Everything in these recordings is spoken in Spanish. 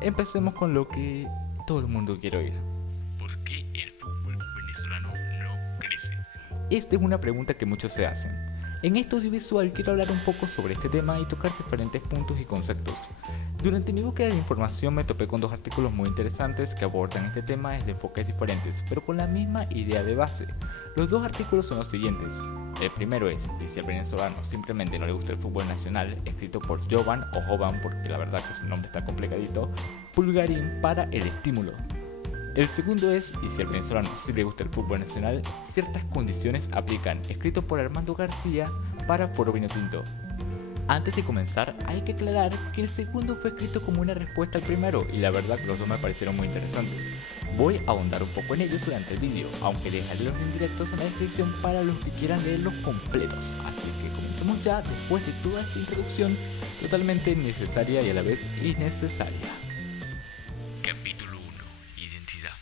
Empecemos con lo que todo el mundo quiere oír. ¿Por qué el fútbol venezolano no crece? Esta es una pregunta que muchos se hacen. En este audiovisual quiero hablar un poco sobre este tema y tocar diferentes puntos y conceptos. Durante mi búsqueda de información me topé con dos artículos muy interesantes que abordan este tema desde enfoques diferentes, pero con la misma idea de base. Los dos artículos son los siguientes. El primero es, y si al venezolano simplemente no le gusta el fútbol nacional, escrito por Jovan o Jovan, porque la verdad que su nombre está complicadito, Pulgarín para el estímulo. El segundo es, y si al venezolano sí le gusta el fútbol nacional, ciertas condiciones aplican, escrito por Armando García para Foro Vinotinto. Antes de comenzar, hay que aclarar que el segundo fue escrito como una respuesta al primero y la verdad que los dos me parecieron muy interesantes. Voy a ahondar un poco en ellos durante el vídeo, aunque dejaré los indirectos en la descripción para los que quieran leerlos completos. Así que comencemos ya después de toda esta introducción totalmente necesaria y a la vez innecesaria. Capítulo 1. Identidad.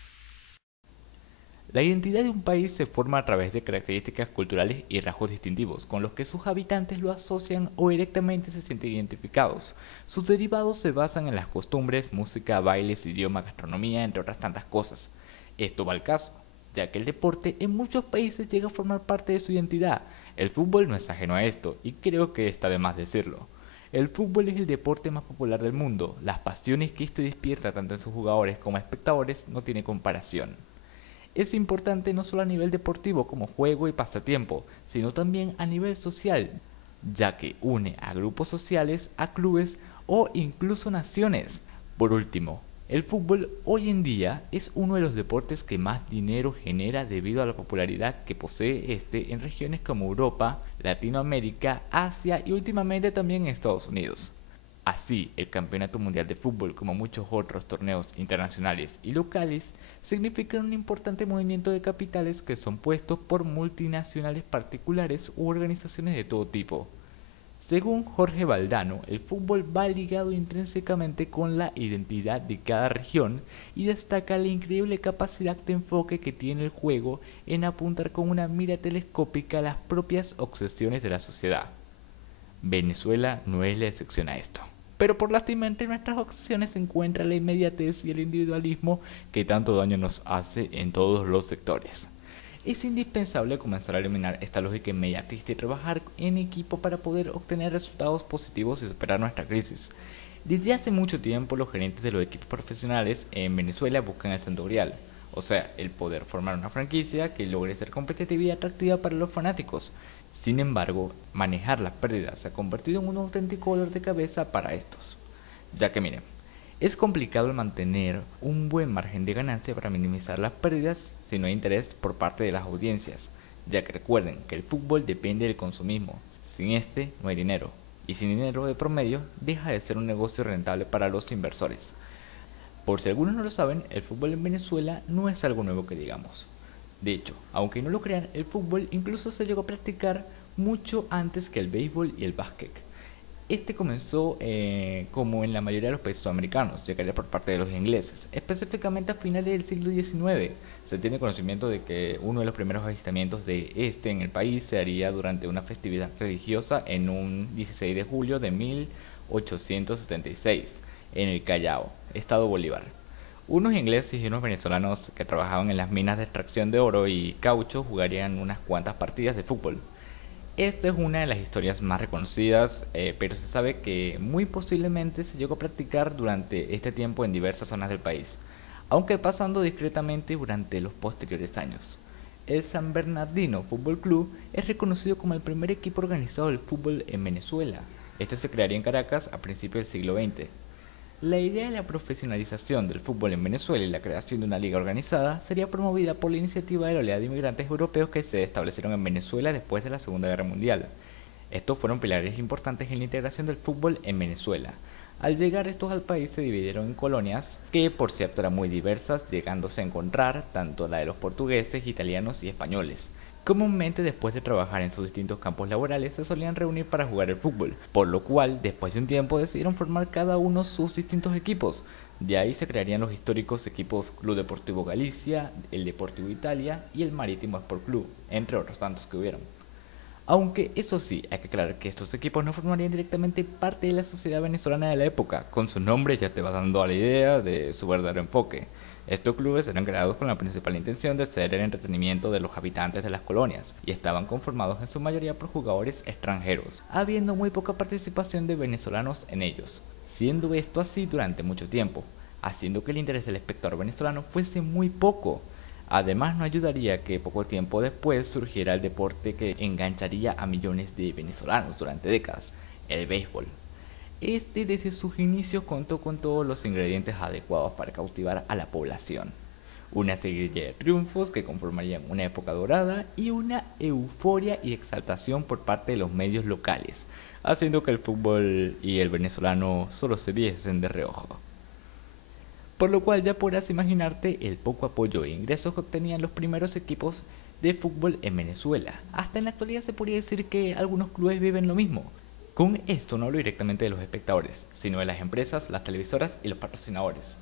La identidad de un país se forma a través de características culturales y rasgos distintivos, con los que sus habitantes lo asocian o directamente se sienten identificados. Sus derivados se basan en las costumbres, música, bailes, idioma, gastronomía, entre otras tantas cosas. Esto va al caso, ya que el deporte en muchos países llega a formar parte de su identidad. El fútbol no es ajeno a esto, y creo que está de más decirlo. El fútbol es el deporte más popular del mundo. Las pasiones que este despierta tanto en sus jugadores como espectadores no tiene comparación. Es importante no solo a nivel deportivo como juego y pasatiempo, sino también a nivel social, ya que une a grupos sociales, a clubes o incluso naciones. Por último, el fútbol hoy en día es uno de los deportes que más dinero genera debido a la popularidad que posee este en regiones como Europa, Latinoamérica, Asia y últimamente también en Estados Unidos. Así, el Campeonato Mundial de Fútbol, como muchos otros torneos internacionales y locales, significan un importante movimiento de capitales que son puestos por multinacionales particulares u organizaciones de todo tipo. Según Jorge Valdano, el fútbol va ligado intrínsecamente con la identidad de cada región y destaca la increíble capacidad de enfoque que tiene el juego en apuntar con una mira telescópica a las propias obsesiones de la sociedad. Venezuela no es la excepción a esto. Pero por lástima entre nuestras obsesiones se encuentra la inmediatez y el individualismo que tanto daño nos hace en todos los sectores. Es indispensable comenzar a eliminar esta lógica inmediatista y trabajar en equipo para poder obtener resultados positivos y superar nuestra crisis. Desde hace mucho tiempo los gerentes de los equipos profesionales en Venezuela buscan el santo grial, o sea, el poder formar una franquicia que logre ser competitiva y atractiva para los fanáticos. Sin embargo, manejar las pérdidas se ha convertido en un auténtico dolor de cabeza para estos, ya que miren, es complicado el mantener un buen margen de ganancia para minimizar las pérdidas si no hay interés por parte de las audiencias, ya que recuerden que el fútbol depende del consumismo, sin este no hay dinero, y sin dinero de promedio deja de ser un negocio rentable para los inversores. Por si algunos no lo saben, el fútbol en Venezuela no es algo nuevo que digamos. De hecho, aunque no lo crean, el fútbol incluso se llegó a practicar mucho antes que el béisbol y el básquet. Este comenzó como en la mayoría de los países sudamericanos, llegaría por parte de los ingleses, específicamente a finales del siglo XIX. Se tiene conocimiento de que uno de los primeros avistamientos de este en el país se haría durante una festividad religiosa en un 16 de julio de 1876, en el Callao, Estado Bolívar. Unos ingleses y unos venezolanos que trabajaban en las minas de extracción de oro y caucho jugarían unas cuantas partidas de fútbol. Esta es una de las historias más reconocidas, pero se sabe que muy posiblemente se llegó a practicar durante este tiempo en diversas zonas del país, aunque pasando discretamente durante los posteriores años. El San Bernardino Fútbol Club es reconocido como el primer equipo organizado del fútbol en Venezuela. Este se crearía en Caracas a principios del siglo XX. La idea de la profesionalización del fútbol en Venezuela y la creación de una liga organizada sería promovida por la iniciativa de la oleada de inmigrantes europeos que se establecieron en Venezuela después de la Segunda Guerra Mundial. Estos fueron pilares importantes en la integración del fútbol en Venezuela. Al llegar estos al país se dividieron en colonias, que por cierto eran muy diversas, llegándose a encontrar tanto la de los portugueses, italianos y españoles. Comúnmente después de trabajar en sus distintos campos laborales se solían reunir para jugar el fútbol, por lo cual después de un tiempo decidieron formar cada uno sus distintos equipos. De ahí se crearían los históricos equipos Club Deportivo Galicia, el Deportivo Italia y el Marítimo Sport Club, entre otros tantos que hubieron. Aunque eso sí, hay que aclarar que estos equipos no formarían directamente parte de la sociedad venezolana de la época. Con su nombre ya te vas dando a la idea de su verdadero enfoque. Estos clubes eran creados con la principal intención de ser el entretenimiento de los habitantes de las colonias y estaban conformados en su mayoría por jugadores extranjeros, habiendo muy poca participación de venezolanos en ellos, siendo esto así durante mucho tiempo, haciendo que el interés del espectador venezolano fuese muy poco. Además, no ayudaría que poco tiempo después surgiera el deporte que engancharía a millones de venezolanos durante décadas, el béisbol. Este desde sus inicios contó con todos los ingredientes adecuados para cautivar a la población. Una serie de triunfos que conformarían una época dorada y una euforia y exaltación por parte de los medios locales, haciendo que el fútbol y el venezolano solo se viesen de reojo. Por lo cual ya podrás imaginarte el poco apoyo e ingresos que obtenían los primeros equipos de fútbol en Venezuela. Hasta en la actualidad se podría decir que algunos clubes viven lo mismo. Con esto no hablo directamente de los espectadores, sino de las empresas, las televisoras y los patrocinadores.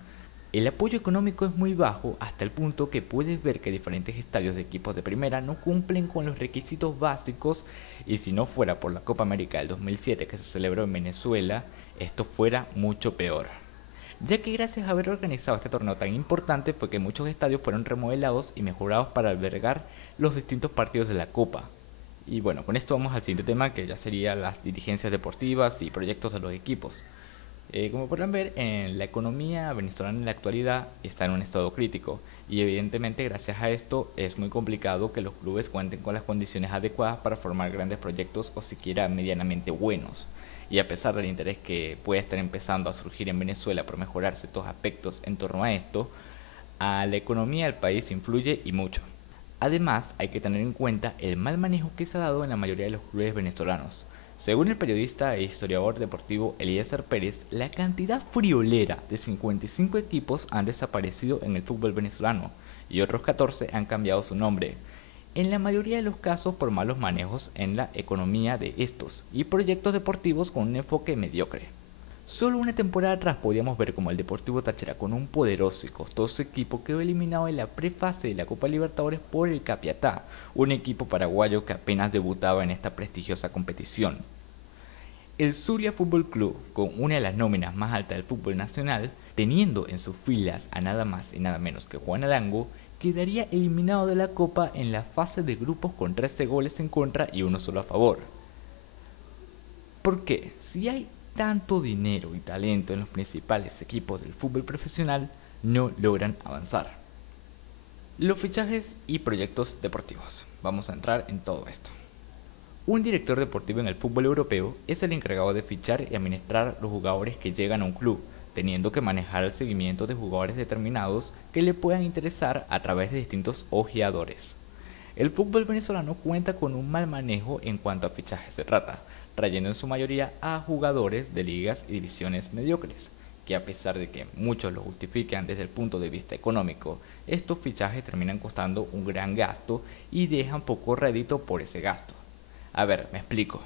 El apoyo económico es muy bajo hasta el punto que puedes ver que diferentes estadios de equipos de primera no cumplen con los requisitos básicos, y si no fuera por la Copa América del 2007 que se celebró en Venezuela, esto fuera mucho peor. Ya que gracias a haber organizado este torneo tan importante fue que muchos estadios fueron remodelados y mejorados para albergar los distintos partidos de la Copa. Y bueno, con esto vamos al siguiente tema, que ya sería las dirigencias deportivas y proyectos de los equipos. Como podrán ver, la economía venezolana en la actualidad está en un estado crítico y evidentemente gracias a esto es muy complicado que los clubes cuenten con las condiciones adecuadas para formar grandes proyectos o siquiera medianamente buenos. Y a pesar del interés que puede estar empezando a surgir en Venezuela por mejorar ciertos aspectos en torno a esto, a la economía del país influye y mucho. Además, hay que tener en cuenta el mal manejo que se ha dado en la mayoría de los clubes venezolanos. Según el periodista e historiador deportivo Eliezer Pérez, la cantidad friolera de 55 equipos han desaparecido en el fútbol venezolano y otros 14 han cambiado su nombre, en la mayoría de los casos por malos manejos en la economía de estos y proyectos deportivos con un enfoque mediocre. Solo una temporada atrás podíamos ver como el Deportivo Táchira, con un poderoso y costoso equipo, quedó eliminado en la prefase de la Copa Libertadores por el Capiatá, un equipo paraguayo que apenas debutaba en esta prestigiosa competición. El Zulia Fútbol Club, con una de las nóminas más altas del fútbol nacional, teniendo en sus filas a nada más y nada menos que Juan Arango, quedaría eliminado de la Copa en la fase de grupos con 13 goles en contra y 1 solo a favor. ¿Por qué? Si hay tanto dinero y talento en los principales equipos del fútbol profesional, no logran avanzar. Los fichajes y proyectos deportivos. Vamos a entrar en todo esto. Un director deportivo en el fútbol europeo es el encargado de fichar y administrar los jugadores que llegan a un club, teniendo que manejar el seguimiento de jugadores determinados que le puedan interesar a través de distintos ojeadores. El fútbol venezolano cuenta con un mal manejo en cuanto a fichajes se trata, trayendo en su mayoría a jugadores de ligas y divisiones mediocres, que a pesar de que muchos lo justifican desde el punto de vista económico, estos fichajes terminan costando un gran gasto y dejan poco rédito por ese gasto. A ver, me explico.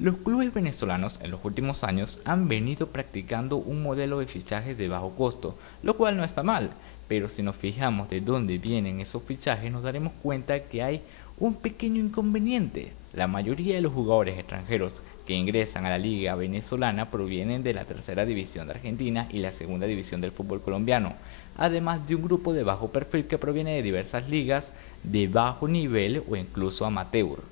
Los clubes venezolanos en los últimos años han venido practicando un modelo de fichajes de bajo costo, lo cual no está mal, pero si nos fijamos de dónde vienen esos fichajes nos daremos cuenta que hay un pequeño inconveniente. La mayoría de los jugadores extranjeros que ingresan a la liga venezolana provienen de la tercera división de Argentina y la segunda división del fútbol colombiano, además de un grupo de bajo perfil que proviene de diversas ligas de bajo nivel o incluso amateur.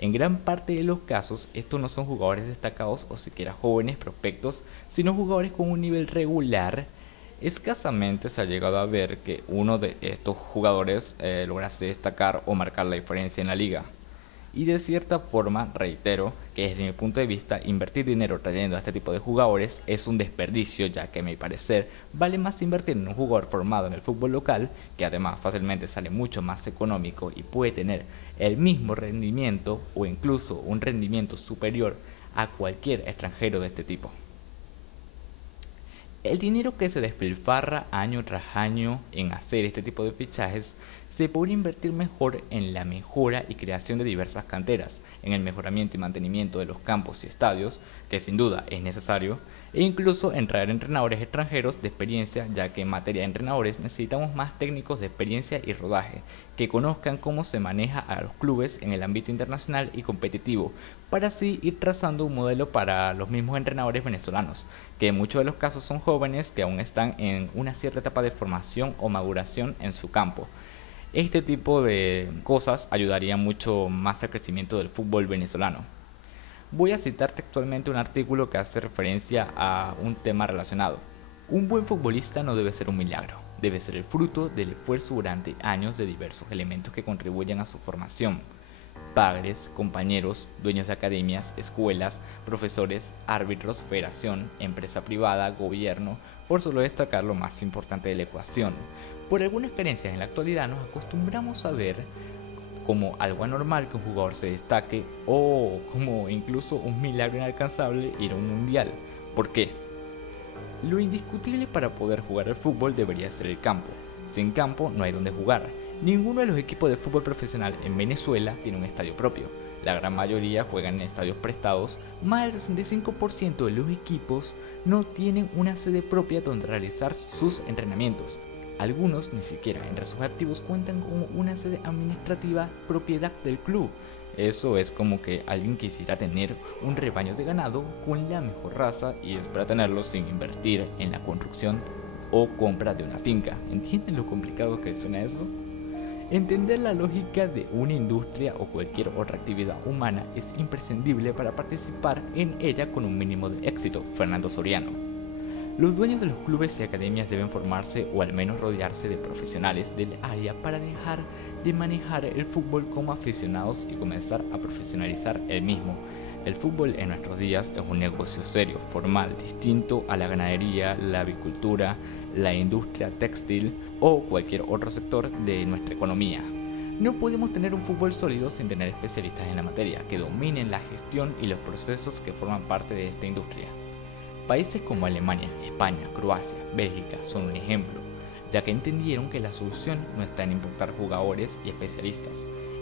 En gran parte de los casos, estos no son jugadores destacados o siquiera jóvenes prospectos, sino jugadores con un nivel regular. Escasamente se ha llegado a ver que uno de estos jugadores lograse destacar o marcar la diferencia en la liga. Y de cierta forma, reitero, que desde mi punto de vista, invertir dinero trayendo a este tipo de jugadores es un desperdicio, ya que a mi parecer vale más invertir en un jugador formado en el fútbol local, que además fácilmente sale mucho más económico y puede tener el mismo rendimiento o incluso un rendimiento superior a cualquier extranjero de este tipo. El dinero que se despilfarra año tras año en hacer este tipo de fichajes se podría invertir mejor en la mejora y creación de diversas canteras, en el mejoramiento y mantenimiento de los campos y estadios, que sin duda es necesario, e incluso en traer entrenadores extranjeros de experiencia, ya que en materia de entrenadores necesitamos más técnicos de experiencia y rodaje, que conozcan cómo se maneja a los clubes en el ámbito internacional y competitivo, para así ir trazando un modelo para los mismos entrenadores venezolanos, que en muchos de los casos son jóvenes que aún están en una cierta etapa de formación o maduración en su campo. Este tipo de cosas ayudaría mucho más al crecimiento del fútbol venezolano. Voy a citar textualmente un artículo que hace referencia a un tema relacionado. Un buen futbolista no debe ser un milagro, debe ser el fruto del esfuerzo durante años de diversos elementos que contribuyen a su formación. Padres, compañeros, dueños de academias, escuelas, profesores, árbitros, federación, empresa privada, gobierno, por solo destacar lo más importante de la ecuación. Por algunas carencias en la actualidad nos acostumbramos a ver como algo anormal que un jugador se destaque o como incluso un milagro inalcanzable ir a un mundial. ¿Por qué? Lo indiscutible para poder jugar al fútbol debería ser el campo. Sin campo no hay donde jugar. Ninguno de los equipos de fútbol profesional en Venezuela tiene un estadio propio. La gran mayoría juegan en estadios prestados. Más del 65% de los equipos no tienen una sede propia donde realizar sus entrenamientos. Algunos ni siquiera entre sus activos cuentan con una sede administrativa propiedad del club. Eso es como que alguien quisiera tener un rebaño de ganado con la mejor raza y espera tenerlo sin invertir en la construcción o compra de una finca. ¿Entienden lo complicado que suena eso? Entender la lógica de una industria o cualquier otra actividad humana es imprescindible para participar en ella con un mínimo de éxito. Fernando Soriano. Los dueños de los clubes y academias deben formarse o al menos rodearse de profesionales del área para dejar de manejar el fútbol como aficionados y comenzar a profesionalizar el mismo. El fútbol en nuestros días es un negocio serio, formal, distinto a la ganadería, la avicultura, la industria textil o cualquier otro sector de nuestra economía. No podemos tener un fútbol sólido sin tener especialistas en la materia que dominen la gestión y los procesos que forman parte de esta industria. Países como Alemania, España, Croacia, Bélgica son un ejemplo, ya que entendieron que la solución no está en importar jugadores y especialistas,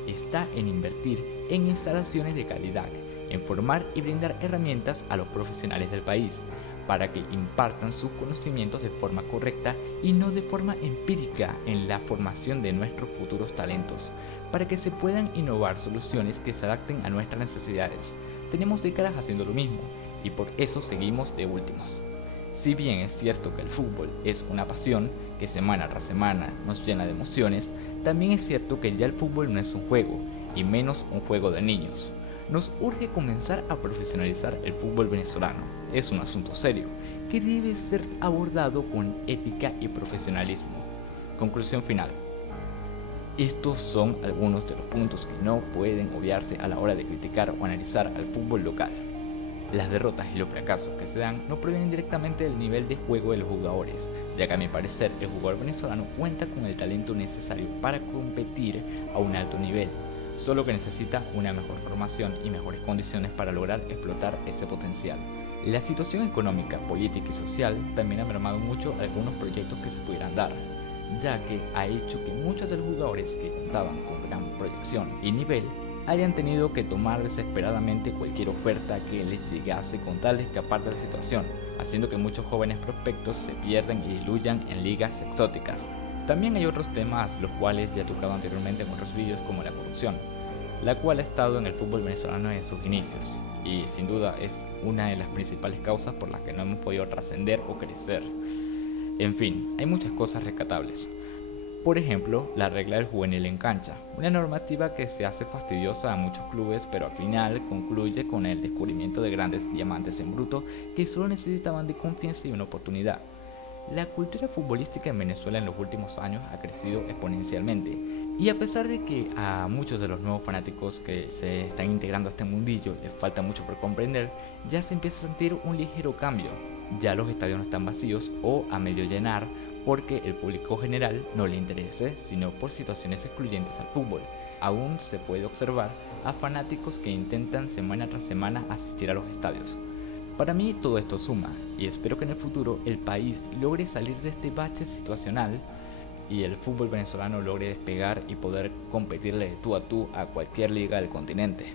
está en invertir en instalaciones de calidad, en formar y brindar herramientas a los profesionales del país, para que impartan sus conocimientos de forma correcta y no de forma empírica en la formación de nuestros futuros talentos, para que se puedan innovar soluciones que se adapten a nuestras necesidades. Tenemos décadas haciendo lo mismo, y por eso seguimos de últimos. Si bien es cierto que el fútbol es una pasión que semana tras semana nos llena de emociones, también es cierto que ya el fútbol no es un juego, y menos un juego de niños. Nos urge comenzar a profesionalizar el fútbol venezolano. Es un asunto serio, que debe ser abordado con ética y profesionalismo. Conclusión final. Estos son algunos de los puntos que no pueden obviarse a la hora de criticar o analizar al fútbol local. Las derrotas y los fracasos que se dan no provienen directamente del nivel de juego de los jugadores, ya que a mi parecer el jugador venezolano cuenta con el talento necesario para competir a un alto nivel, solo que necesita una mejor formación y mejores condiciones para lograr explotar ese potencial. La situación económica, política y social también ha mermado mucho algunos proyectos que se pudieran dar, ya que ha hecho que muchos de los jugadores que contaban con gran proyección y nivel hayan tenido que tomar desesperadamente cualquier oferta que les llegase con tal de escapar de la situación, haciendo que muchos jóvenes prospectos se pierdan y diluyan en ligas exóticas. También hay otros temas los cuales ya he tocado anteriormente en otros vídeos, como la corrupción, la cual ha estado en el fútbol venezolano en sus inicios y sin duda es una de las principales causas por las que no hemos podido trascender o crecer. En fin, hay muchas cosas rescatables. Por ejemplo, la regla del juvenil en cancha, una normativa que se hace fastidiosa a muchos clubes, pero al final concluye con el descubrimiento de grandes diamantes en bruto que solo necesitaban de confianza y una oportunidad. La cultura futbolística en Venezuela en los últimos años ha crecido exponencialmente, y a pesar de que a muchos de los nuevos fanáticos que se están integrando a este mundillo les falta mucho por comprender, ya se empieza a sentir un ligero cambio. Ya los estadios no están vacíos o a medio llenar porque el público general no le interese, sino por situaciones excluyentes al fútbol. Aún se puede observar a fanáticos que intentan semana tras semana asistir a los estadios. Para mí todo esto suma, y espero que en el futuro el país logre salir de este bache situacional y el fútbol venezolano logre despegar y poder competirle de tú a tú a cualquier liga del continente.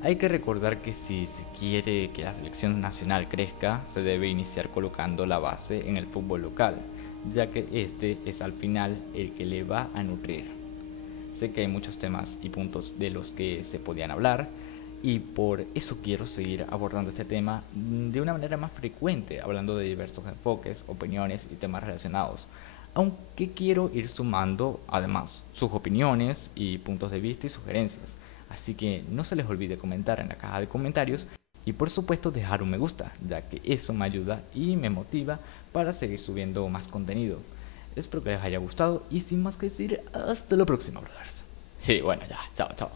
Hay que recordar que si se quiere que la selección nacional crezca, se debe iniciar colocando la base en el fútbol local, ya que este es al final el que le va a nutrir. Sé que hay muchos temas y puntos de los que se podían hablar, y por eso quiero seguir abordando este tema de una manera más frecuente, hablando de diversos enfoques, opiniones y temas relacionados, aunque quiero ir sumando además sus opiniones y puntos de vista y sugerencias. Así que no se les olvide comentar en la caja de comentarios y por supuesto dejar un me gusta, ya que eso me ayuda y me motiva para seguir subiendo más contenido. Espero que les haya gustado y sin más que decir, hasta la próxima, brothers. Y bueno, ya, chao, chao.